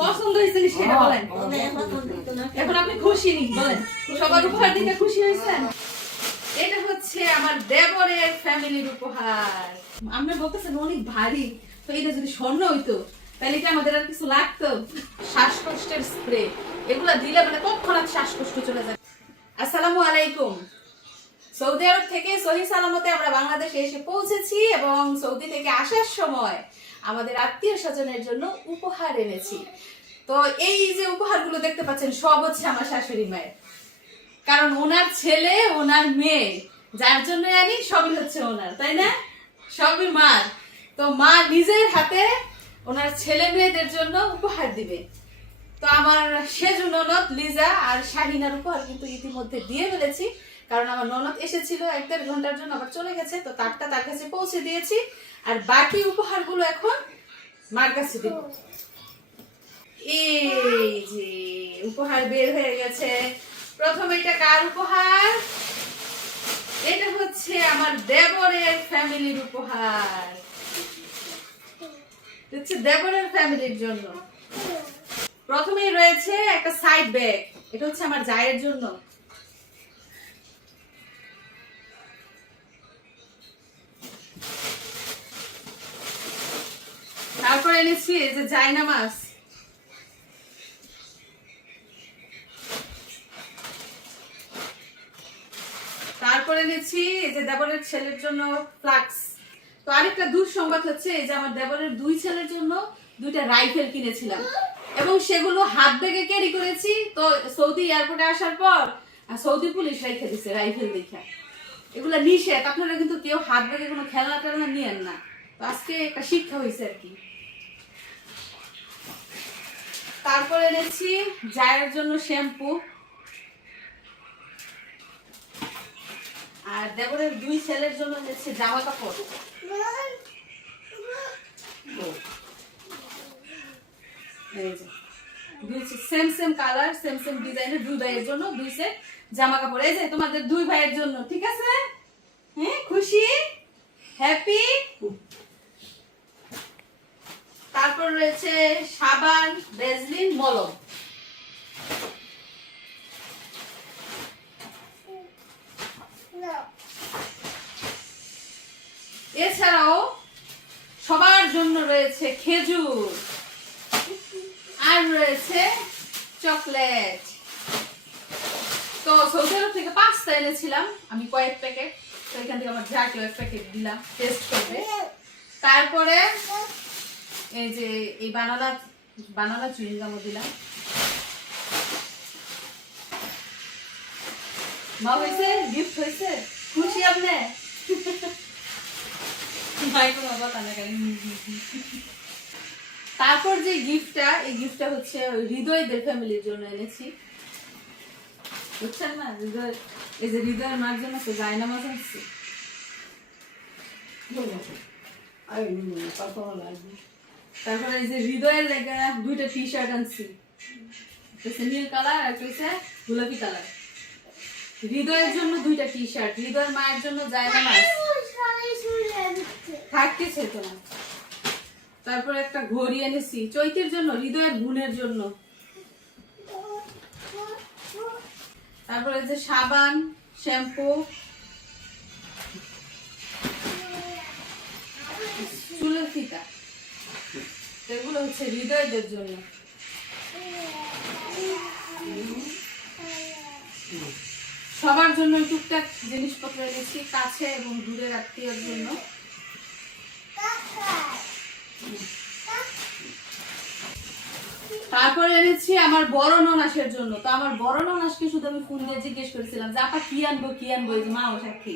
পছন্দ হয়েছে সেটা বলেন। এখন আপনি খুশি নি বলেন। সবার উপহার খুশি হয়েছেন? এটা হচ্ছে আমার দেবরের ফ্যামিলির উপহার। আমরা বলতেছেন অনেক ভারী। তো এটা যদি স্বর্ণ হইতো তাহলে কি আমাদের আর কিছু লাগতো? শ্বাসকষ্টের স্প্রে। এগুলা দিলে মানে তৎক্ষণাৎ শ্বাসকষ্ট চলে যায়। আসসালামু আলাইকুম। সৌদি আরব থেকে সহি সালামতে আমরা বাংলাদেশে এসে পৌঁছেছি এবং সৌদি থেকে আসার সময় আমাদের আত্মীয় স্বজনের জন্য উপহার এনেছি। তো এই যে উপহারগুলো দেখতে পাচ্ছেন, সব হচ্ছে আমার শাশুড়ি মায়ের। কারণ ওনার ছেলে, ওনার মেয়ে, যার জন্য আনি, সবই হচ্ছে ওনার, তাই না? সবই মার। তো মা নিজের হাতে ওনার ছেলে মেয়েদের জন্য উপহার দিবে। তো আমার সেজু ননদ লিজা আর শাহিনার উপহার কিন্তু ইতিমধ্যে দিয়ে ফেলেছি। কারণ আমার ননদ এসেছিল এক দেড় ঘণ্টার জন্য, আবার চলে গেছে, তো তারটা তার কাছে পৌঁছে দিয়েছি। আর বাকি উপহারগুলো এখন মার কাছে দিব। এই যে, উপহার বের হয়ে গেছে। প্রথম এটা কার উপহার? এটা হচ্ছে আমার দেবরের ফ্যামিলির উপহার। হচ্ছে দেবরের ফ্যামিলির জন্য। প্রথমেই রয়েছে একটা সাইড ব্যাগ। এটা হচ্ছে আমার জায়ের জন্য। তারপর এনেছি এই যে জাইনা মাছ। তারপর এনেছি এই যে দেবরের ছেলের জন্য ফ্লাক্স। তো আরেকটা দুঃসংবাদ হচ্ছে, এই যে আমার দেবরের দুই ছেলের জন্য দুইটা রাইফেল কিনেছিলাম। এবং সেগুলো হাত ব্যাগে ক্যারি করেছি, তো সৌদি এয়ারপোর্টে আসার পর সৌদি পুলিশ রেখে দিছে রাইফেল দেখা। এগুলো নিষেধ, আপনারা কিন্তু কেউ হাত ব্যাগে কোনো খেলনা টেলনা নিয়েন না। তো আজকে একটা শিক্ষা হয়েছে আর কি। তারপর এনেছি জায়ের জন্য শ্যাম্পু। আর দেবরের দুই ছেলের জন্য এনেছি জামা কাপড়। সেম সেম কালার ডিজাইনের দুই ভাইয়ের জন্য দুই সেট জামা কাপড়। এই যে, তোমাদের দুই ভাইয়ের জন্য, ঠিক আছে? এনেছিলাম, আমি কয়েক প্যাকেট, তো এখান থেকে আমার যা কেউ এক প্যাকেট দিলাম টেস্ট করবে। তারপরে এই যে, এই বানানা বানানা চুইংগামও দিলাম। মা হয়েছে গিফট হয়েছে, খুশি আপনি? তারপর যে গিফটটা এই গিফটটা হচ্ছে হৃদয়দের ফ্যামিলির জন্য এনেছি। বুঝছেন না? হৃদয় এই যে হৃদয়ের মার জন্য তো মাছ আনছি তারপরে এই যে হৃদয়ের লেগে দুইটা টি শার্ট আনছি নীল কালার একটা হচ্ছে গোলাপি কালার হৃদয়ের জন্য দুইটা টি শার্ট হৃদয়ের মায়ের জন্য মাছ থাকতেছে তো। তারপরে একটা ঘড়ি এনেছি। চৈতের জন্য হৃদয়ের বোনের জন্য। তারপরে যে সাবান, শ্যাম্পু। চুলের ফিতা। এগুলো হচ্ছে হৃদয়দের জন্য। সবার জন্য টুকটাক জিনিসপত্র এনেছি, কাছে এবং দূরের আত্মীয়র জন্য। তারপরে এনেছি আমার বড় ননাসের জন্য। তো আমার বড় ননাসকে শুধু আমি ফোন দিয়ে জিজ্ঞেস করেছিলাম যে, আপা, কি আনব কি আনব? মা ও সাক্ষী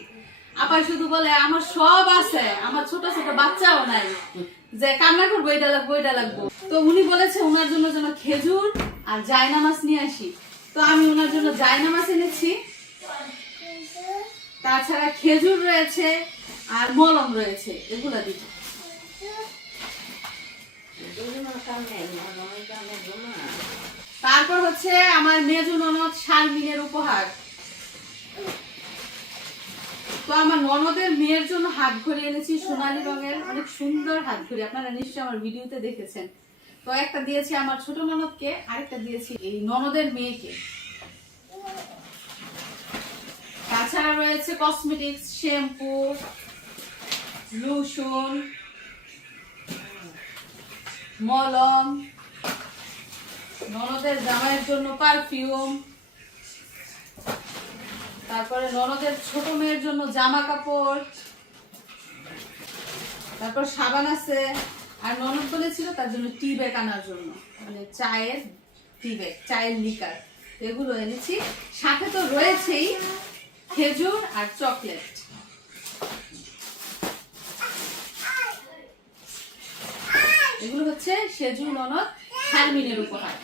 আপা শুধু বলে, আমার সব আছে, আমার ছোট ছোট বাচ্চাও নাই। যে কান্না করব, এটা লাগবো এটা লাগবো। তো উনি বলেছে, ওনার জন্য যেন খেজুর আর জায়না মাছ নিয়ে আসি। তো আমি ওনার জন্য জায়না মাছ এনেছি। তাছাড়া খেজুর রয়েছে আর মলম রয়েছে, এগুলা দিব। তারপর হচ্ছে আমার মেজু ননদ শারমিনের উপহার। তো আমার ননদের মেয়ের জন্য হাত ঘড়ি এনেছি, সোনালী রঙের। অনেক সুন্দর হাত ঘড়ি। আপনারা নিশ্চয়ই আমার ভিডিওতে দেখেছেন। তো একটা দিয়েছি আমার ছোট ননদকে, আরেকটা দিয়েছি এই ননদের মেয়েকে। তাছাড়া রয়েছে কসমেটিক্স শ্যাম্পু লোশন মলম, ননদের জামাইয়ের জন্য পারফিউম তারপরে ননদের ছোট মেয়ের জন্য জামা কাপড়, তারপর সাবান আছে। আর ননদ বলেছিল তার জন্য টি ব্যাগ আনার জন্য। মানে চায়ের টি ব্যাগ চায়ের লিকার এগুলো এনেছি। সাথে তো রয়েছেই খেজুর আর চকলেট এগুলো হচ্ছে সেজু ননদ হ্যালমিনের উপহার।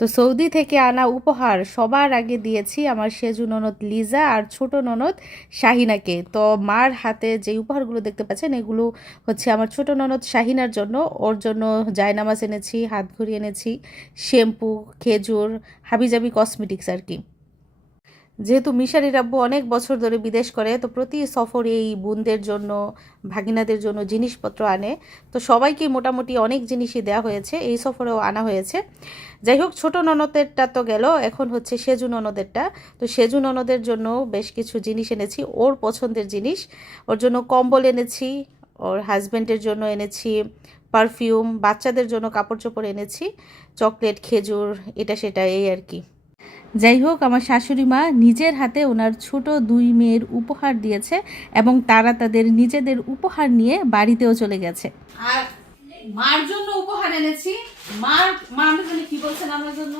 তো সৌদি থেকে আনা উপহার সবার আগে দিয়েছি আমার সেজু ননদ লিজা আর ছোট ননদ শাহিনাকে। তো মার হাতে যে উপহারগুলো দেখতে পাচ্ছেন, এগুলো হচ্ছে আমার ছোট ননদ শাহিনার জন্য। ওর জন্য জায়নামাজ এনেছি, হাত ঘড়ি এনেছি, শ্যাম্পু, খেজুর, হাবিজাবি কসমেটিক্স আর কি। যেহেতু মিশারি রাব্বু অনেক বছর ধরে বিদেশ করে, তো প্রতি সফরে এই বোনদের জন্য, ভাগিনাদের জন্য জিনিসপত্র আনে। তো সবাইকে মোটামুটি অনেক জিনিসই দেওয়া হয়েছে, এই সফরেও আনা হয়েছে। যাই হোক, ছোট ননদেরটা তো গেল, এখন হচ্ছে সেজু ননদেরটা। তো সেজু ননদের জন্য বেশ কিছু জিনিস এনেছি, ওর পছন্দের জিনিস। ওর জন্য কম্বল এনেছি, ওর হাজব্যান্ডের জন্য এনেছি, পারফিউম, বাচ্চাদের জন্য কাপড় চোপড় এনেছি, চকলেট, খেজুর, এটা সেটা, এই আর কি। যাই হোক আমার শাশুড়ি মা নিজের হাতে ওনার ছোট দুই মেয়ের উপহার দিয়েছে এবং তারা তাদের নিজেদের উপহার নিয়ে বাড়িতেও চলে গেছে। আর মার জন্য উপহার এনেছি। মার মা আমার জন্য কি বলছেন আমার জন্য?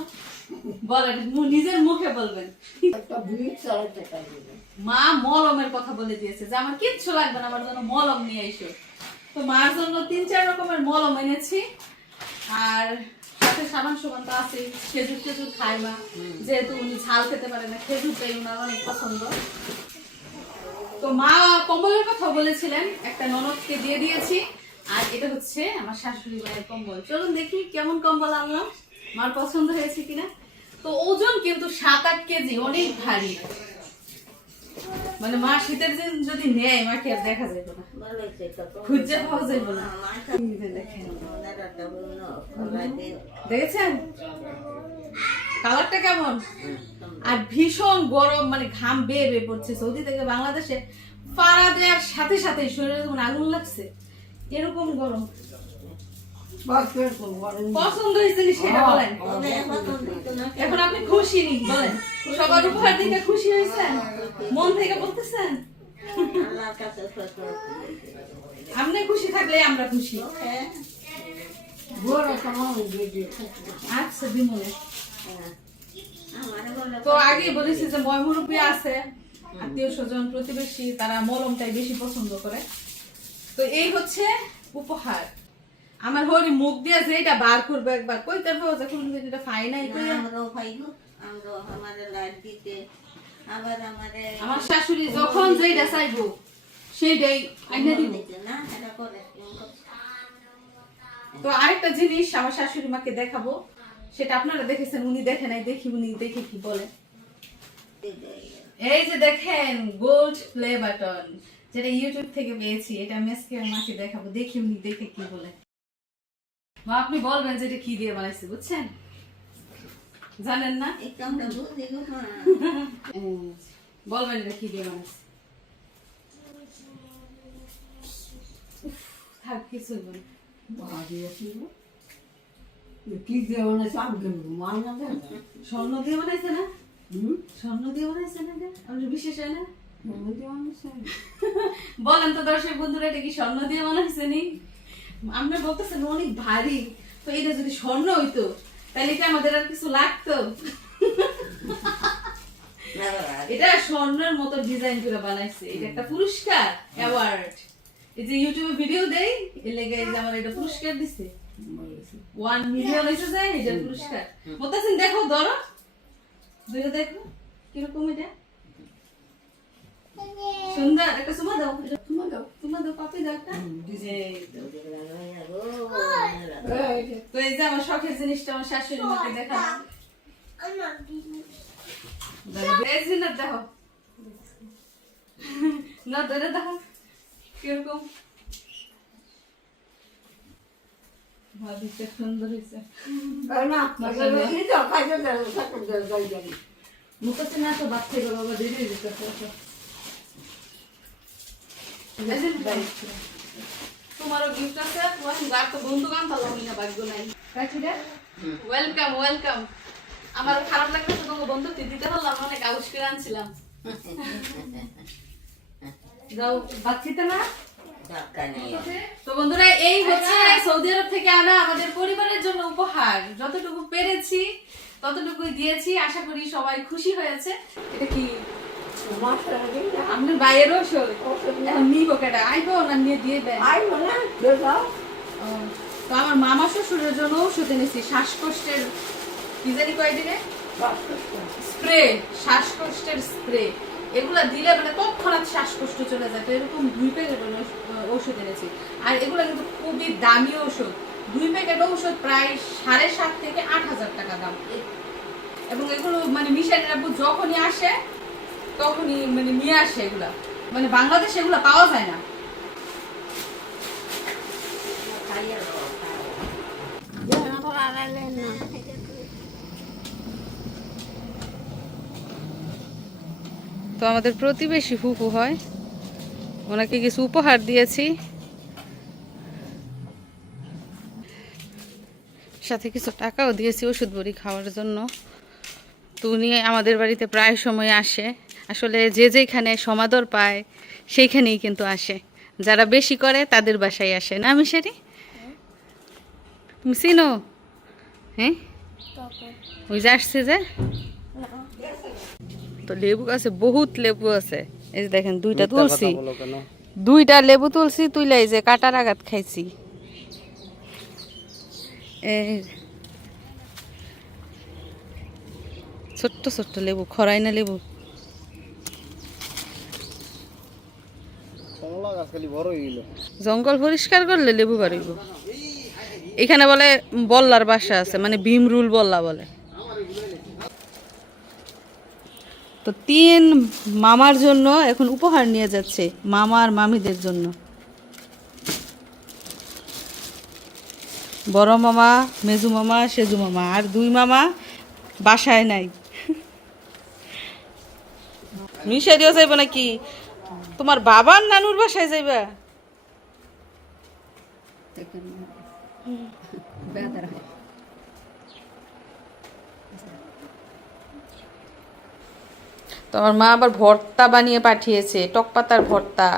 বলেন নিজের মুখে বলবেন। মা মলমের কথা বলে দিয়েছে যে আমার কিচ্ছু লাগবে না আমার জন্য মলম নিয়ে এসো। তো মার জন্য তিন চার রকমের মলম এনেছি। আর সাথে সাবান সুবান তো আছে খেজুর খেজুর খায় মা। যেহেতু উনি ঝাল খেতে পারে না খেজুরটাই ওনার অনেক পছন্দ। তো মা কম্বলের কথা বলেছিলেন একটা ননদকে দিয়ে দিয়েছি। আর এটা হচ্ছে আমার শাশুড়ি মায়ের কম্বল। চলুন দেখি কেমন কম্বল আনলাম। মার পছন্দ হয়েছে কিনা? তো ওজন কিন্তু সাত আট কেজি অনেক ভারী। মানে মা শীতের দিন যদি নেয় মাকে আর দেখা যাবে না। খুঁজে পাওয়া যাবে না। দেখেছেন? কালারটা কেমন? আর ভীষণ গরম মানে ঘাম বেয়ে বেয়ে পড়ছে। সৌদি থেকে বাংলাদেশে পাড়া দেওয়ার সাথে সাথে শরীরে যখন আগুন লাগছে এরকম গরম। পছন্দ হয়েছে সেটা বলেন। এখন আপনি খুশি নি বলেন। সবার উপহার দিকে খুশি হয়েছেন? মন থেকে বলতেছেন? আপনি খুশি থাকলে আমরা খুশি। আচ্ছা দিমনে তো আগে বলেছি যে ময়মুরব্বী আছে আত্মীয় স্বজন প্রতিবেশী তারা মলমটাই বেশি পছন্দ করে। তো এই হচ্ছে উপহার। আমার হরি মুখ দিয়ে যে এটা বার করবে একবার। কইতে পারব যে কোনদিন এটা ফাই নাই কইয়া? আবার আমারে আমার শাশুড়ি যখন যেটা চাইব সেইটাই আইনা দিব। না এটা করে তো আরেকটা জিনিস আমার শাশুড়ি মাকে দেখাবো সেটা আপনারা দেখেছেন উনি দেখে নাই দেখি উনি দেখে কি বলে। এই যে দেখেন গোল্ড প্লে বাটন যেটা ইউটিউব থেকে পেয়েছি এটা মেসকে মাকে দেখাবো দেখি উনি দেখে কি বলে। মা আপনি বলবেন যে এটা কি দিয়ে বানাইছে বুঝছেন? জানেন না? বলবেন এটা কি দিয়ে বানাইছে? থাক কিছু বল কি দেওয়া চাপ মানা স্বর্ণ দিয়ে বানাইছে না? স্বর্ণ দিয়ে বানাইছে না এটা? বিশেষ হয় না? বলেন তো দর্শক বন্ধুরা এটা কি স্বর্ণ দিয়ে বানাইছে নি? আমরা বলতেছেন অনেক ভারী। তো এটা যদি স্বর্ণ হইতো, তাহলে কি আমাদের আর কিছু লাগতো? এটা স্বর্ণের মতো ডিজাইন করে বানাইছে। এটা একটা পুরস্কার অ্যাওয়ার্ড এই যে ইউটিউবে ভিডিও দেই লেগে আমার এটা পুরস্কার দিছে। ওয়ান মিলিয়ন হয়েছে যায় এটা পুরস্কার। মতাসিন দেখো ধরো দেখো, কীরকম এটা? সুন্দর একটা সুমা দাও সুমা দাও সুমা দাও পাপি দাও একটা। তো এই যে আমার শখের জিনিসটা আমার শাশুড়ি মাকে দেখা এই জিনিস দেখো। না ধরে দেখো কীরকম। সুন্দর হয়েছে। না তো মুখে না বাচ্চা বাবা দেরি হয়ে যেতে তোমারও গিফট আছে তোমার তো বন্ধু গান তাহলে আমি না ভাগ্য নাই। ওয়েলকাম ওয়েলকাম আমার খারাপ লাগতেছে তোমাকে বন্ধু তুই দিতে পারলাম অনেক আউশ করে আনছিলাম। যাও। বাচ্চিতে না? তো বন্ধুরা এই হচ্ছে সৌদি আরব থেকে আনা আমাদের পরিবারের জন্য উপহার। যতটুকু পেরেছি ততটুকুই দিয়েছি। আশা করি সবাই খুশি হয়েছে। এটা কি মাস্টার দিন না আপনার বাইরেরও শোল এখন নিবো কেটা আইবো না নিয়ে দিয়ে দেন। না তো আমার মামা শ্বশুরের জন্য ওষুধ এনেছি শ্বাসকষ্টের কি জানি কয়দিনে? স্প্রে শ্বাসকষ্টের স্প্রে। এগুলা দিলে মানে তৎক্ষণাৎ শ্বাসকষ্ট চলে যায় তো এরকম দুই প্যাকেট ওষুধ এনেছি। আর এগুলো কিন্তু খুবই দামি ওষুধ দুই প্যাকেট ওষুধ প্রায় সাড়ে সাত থেকে আট হাজার টাকা দাম। এবং এগুলো মানে মিশাইনের যখনই আসে তখনই মানে নিয়ে আসে এগুলা। মানে বাংলাদেশে এগুলো পাওয়া যায় না। তো আমাদের প্রতিবেশী ফুফু হয়। ওনাকে কিছু উপহার দিয়েছি। সাথে কিছু টাকাও দিয়েছি ওষুধ বড়ি খাওয়ার জন্য। তো উনি আমাদের বাড়িতে প্রায় সময় আসে। আসলে যে যেখানে সমাদর পায় সেইখানেই কিন্তু আসে। যারা বেশি করে তাদের বাসায় আসে। না মিশারি? তুমি চিনো? হ্যাঁ? ওই যে আসছে যে? তো লেবু আছে বহুত লেবু আছে। এই যে দেখেন দুইটা তুলছি। দুইটা লেবু তুলছি তুইলে এই যে কাটার আঘাত খাইছি। ছোট্ট ছোট্ট লেবু খরাই না লেবু কমলা গাছ খালি বড় হয়ে গেল জঙ্গল পরিষ্কার করলে লেবু বাড়িব। এখানে বলে বল্লার বাসা আছে মানে ভীমরুল বল্লা বলে। তো তিন মামার জন্য এখন উপহার নিয়ে যাচ্ছে মামা আর মামিদের জন্য। বড় মামা, মেজু মামা, সেজু মামা, আর দুই মামা বাসায় নাই। মিশারিও যাইব নাকি? তোমার বাবার নানুর বাসায় যাইবা? তো আমার মা আবার ভর্তা বানিয়ে পাঠিয়েছে টক পাতার ভর্তা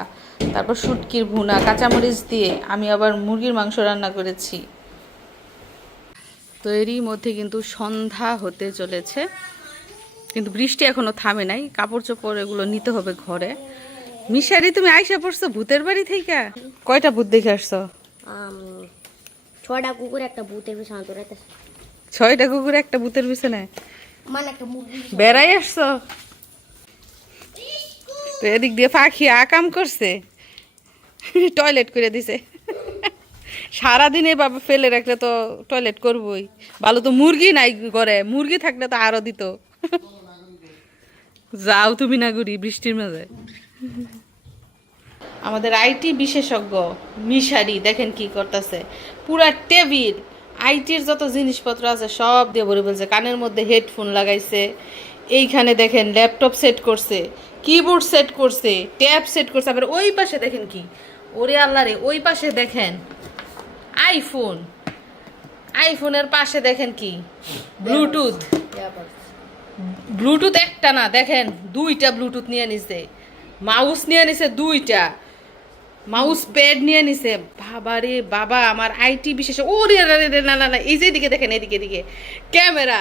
তারপর শুটকির ভুনা কাঁচামরিচ দিয়ে। আমি আবার মুরগির মাংস রান্না করেছি। তো এরই মধ্যে কিন্তু সন্ধ্যা হতে চলেছে। কিন্তু বৃষ্টি এখনও থামে নাই। কাপড় চোপড় এগুলো নিতে হবে ঘরে। মিশারি তুমি আইসা পড়ছো ভূতের বাড়ি থেকে? কয়টা ভূত দেখে আসছো? ছয়টা কুকুর একটা ভূতের পিছনে দৌড়াইতে ছয়টা কুকুর একটা ভূতের পিছনে? মানে একটা মুরগি বেড়াই আসছো? তো এদিক দিয়ে পাখি আকাম করছে। টয়লেট করে দিছে। সারাদিন বাবা ফেলে রাখলে তো টয়লেট করবই। ভালো তো মুরগি নাই করে মুরগি থাকলে তো আরও দিত। যাও তুমি না ঘুরি বৃষ্টির মাঝে। আমাদের আইটি বিশেষজ্ঞ মিশারি দেখেন কি করতেছে। পুরা টেবিল, আইটির যত জিনিসপত্র আছে সব দিয়ে ভরে ফেলছে। কানের মধ্যে হেডফোন লাগাইছে। এইখানে দেখেন ল্যাপটপ সেট করছে, কিবোর্ড সেট করছে, ট্যাব সেট করছে। আবার ওই পাশে দেখেন কি? ওরে আল্লাহ রে, ওই পাশে দেখেন আইফোন। আইফোনের পাশে দেখেন কি? ব্লুটুথ। ব্লুটুথ একটা না, দেখেন দুইটা ব্লুটুথ নিয়ে নিছে। মাউস নিয়ে নিছে দুইটা। মাউস প্যাড নিয়ে নিছে। বাবা রে বাবা আমার আইটি বিশেষ ও রে রে না না না এই যে দিকে দেখেন এদিকে এদিকে। ক্যামেরা।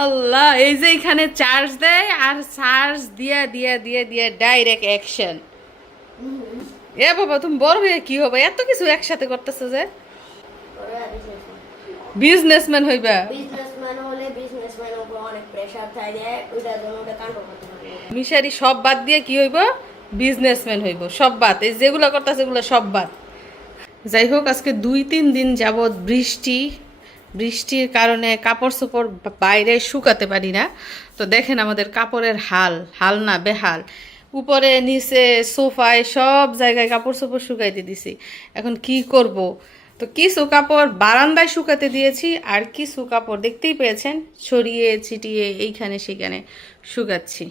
আল্লাহ এই যে এখানে চার্জ দেয় আর চার্জ দিয়া দিয়া দিয়া দিয়া ডাইরেক্ট অ্যাকশন। এ বাবা তুমি বড় হয়ে কি হবে? এত কিছু একসাথে করতেছে যে। বিজনেসম্যান হইবা। মিশারি সব বাদ দিয়ে কি হইব? বিজনেসম্যান হইব, সব বাদ। এই যেগুলো করতেছে সেগুলো সব বাদ। যাই হোক, আজকে দুই তিন দিন যাবৎ বৃষ্টি, বৃষ্টির কারণে কাপড় চোপড় বাইরে শুকাতে পারি না। তো দেখেন আমাদের কাপড়ের হাল হাল না, বেহাল। উপরে, নিচে, সোফায় সব জায়গায় কাপড় চোপড় শুকাইতে দিছি। এখন কি করব? তো কিছু কাপড় বারান্দায় শুকাতে দিয়েছি আর কিছু কাপড় দেখতেই পেয়েছেন, ছড়িয়ে ছিটিয়ে এইখানে সেখানে শুকাচ্ছি।